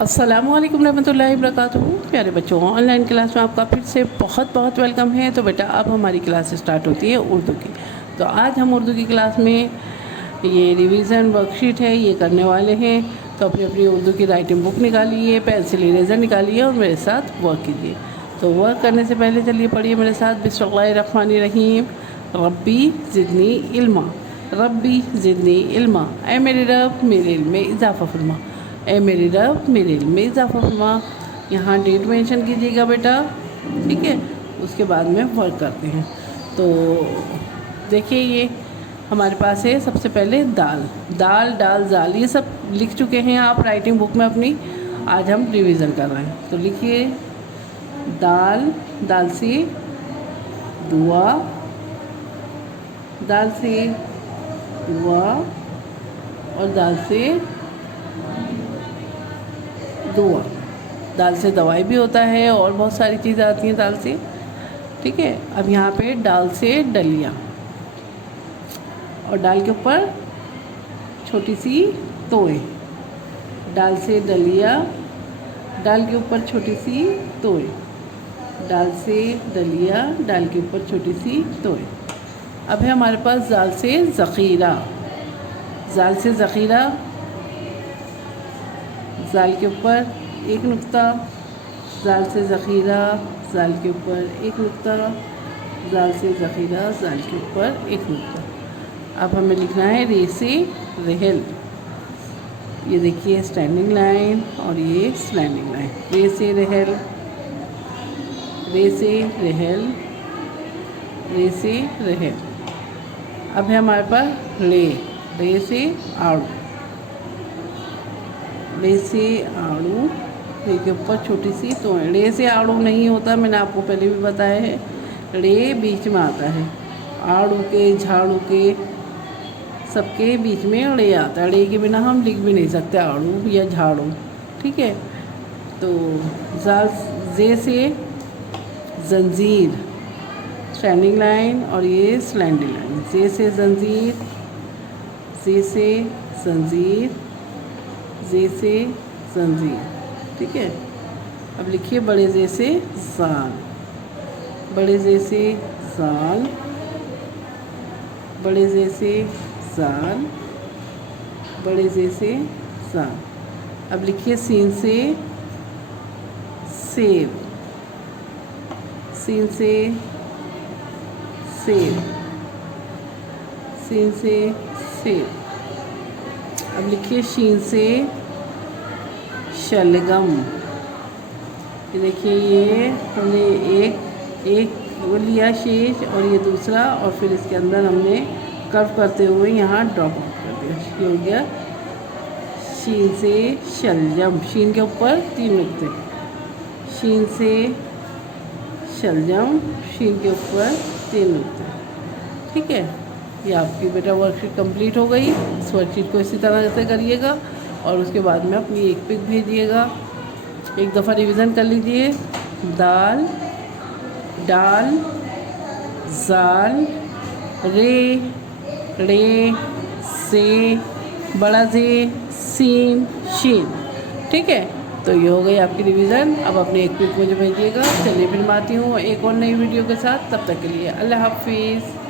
अस्सलामुअलैकुम रहमतुल्लाहि वबरकातुहू। प्यारे बच्चों, ऑनलाइन क्लास में आपका फिर से बहुत बहुत वेलकम है। तो बेटा अब हमारी क्लास स्टार्ट होती है उर्दू की। तो आज हम उर्दू की क्लास में ये रिवीज़न वर्कशीट है ये करने वाले हैं। तो अपनी अपनी उर्दू की राइटिंग बुक निकालिए, पेंसिल इरेज़र निकालिए और मेरे साथ वर्क कीजिए। तो वर्क करने से पहले चलिए पढ़िए मेरे साथ। बिस्मिल्लाहिर्रहमानिर्रहीम। रब्बी ज़िदनी इल्मा, रब्बी ज़िदनी इल्मा। ऐ मेरे रब मेरे इल्म में इजाफ़ा फरमा, ए मेरे रब मेरे इल्म में इजाफ़ा फरमा। यहाँ डेट मेंशन कीजिएगा बेटा, ठीक है। उसके बाद में वर्क करते हैं। तो देखिए ये हमारे पास है सबसे पहले दाल, दाल डाल जाल, ये सब लिख चुके हैं आप राइटिंग बुक में अपनी। आज हम रिवीज़न कर रहे हैं। तो लिखिए दाल, दाल से दुआ, दाल से दुआ और दाल से दुआ। दाल से दवाई भी होता है और बहुत सारी चीज़ें आती हैं दाल से, ठीक है। अब यहाँ पे दाल से डलिया और दाल के ऊपर छोटी सी तोय, दाल से डलिया, दाल के ऊपर छोटी सी तोय, दाल से डलिया, दाल के ऊपर छोटी सी तोय। अब है हमारे पास दाल से ज़ख़ीरा, दाल से ज़ख़ीरा, जाल के ऊपर एक नुक्ता, जाल से ज़ख़ीरा, जाल के ऊपर एक नुक्ता, जाल से ज़ख़ीरा, जाल के ऊपर एक नुक्ता। अब हमें लिखना है रे से रहल। ये देखिए स्टैंडिंग लाइन और ये स्लैंडिंग लाइन। रे से रहल, रे से रहल, रे से रहल। अब है हमारे पास ले, रे से आड़ू, रे से आड़ू, रे के ऊपर छोटी सी तो रे से आड़ू नहीं होता, मैंने आपको पहले भी बताया है। रे बीच में आता है, आड़ू के झाड़ू के सबके बीच में रे आता है। रे के बिना हम लिख भी नहीं सकते आड़ू या झाड़ू, ठीक है। तो जे से जंजीर, स्टैंडिंग लाइन और ये स्लैंडिंग लाइन। जे से जंजीर, जे से जंजीर, जे से जंजीर, ठीक है। अब लिखिए बड़े जे से जाल, बड़े जे से जाल, बड़े जे से जाल, बड़े जे से जाल। अब लिखिए सीन से सेब, सीन से सेब, सीन से सेब। अब लिखिए शीन से शलगम। ये देखिए ये हमने एक वो लिया शेष और ये दूसरा, और फिर इसके अंदर हमने कर्व करते हुए यहाँ ड्रॉप कर दिया। ये हो गया शीन से शलजम, शीन के ऊपर 3 नुक्ते। शीन से शलजम, शीन के ऊपर 3 नुक्ते, ठीक है। ये आपकी बेटा वर्कशीट कंप्लीट हो गई। इस वर्कशीट को इसी तरह से करिएगा और उसके बाद में अपनी एक पिक भेजिएगा। एक दफ़ा रिवीज़न कर लीजिए। दाल, डाल, जाल, रे, रे, से, बड़ा जे, सीन, शीन, ठीक है। तो ये हो गई आपकी रिवीज़न। अब अपनी एक पिक मुझे भेजिएगा। चलिए फिर मैं आती हूँ एक और नई वीडियो के साथ। तब तक के लिए अल्लाह हाफिज़।